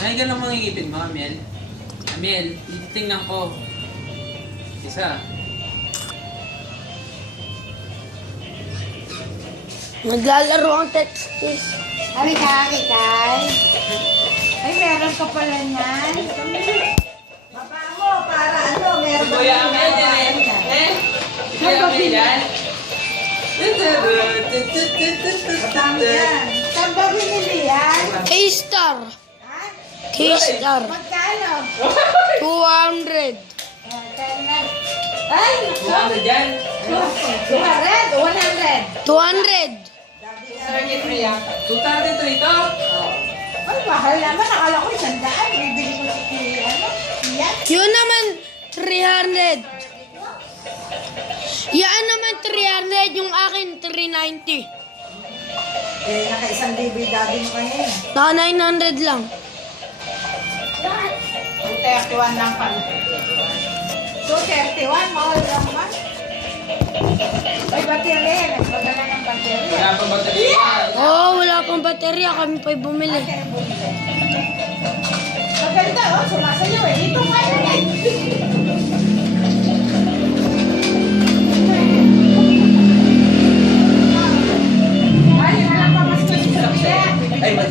Ay, ganun mga ngipin mo, Amiel. Amiel, tingnan ko. Isa. Naglalaro ang Texas. Ari ka, Kikay. Ay, meron ka pala niyan. Baba mo, para ano, meron ka Kuya Amiel yan eh. Kuya Amiel yan. Matami yan. Saan ba binili yan? K-Star. Ha? K-Star. Magkano? 200. Ay, Ano dyan? 200, 100. 200. Circuit react. 233 ito? Ay, mahal naman. Akala ko 100. Bibili ko si ano? Yan. Yun naman 300. Yan naman 300. Yung akin 390. Eh, naka-isang DVD mo kanina. Naka 900 lang. 231 lang pala. 231, mahal naman. Ay, battery. Nagpadala ng battery. Wala pang baterya. Oo, wala pang baterya. Kami pa'y bumili. Maganda, oh. Sumasayaw eh. Dito nga yun eh. Ay, wala pa mas kasi sa Ay, ba't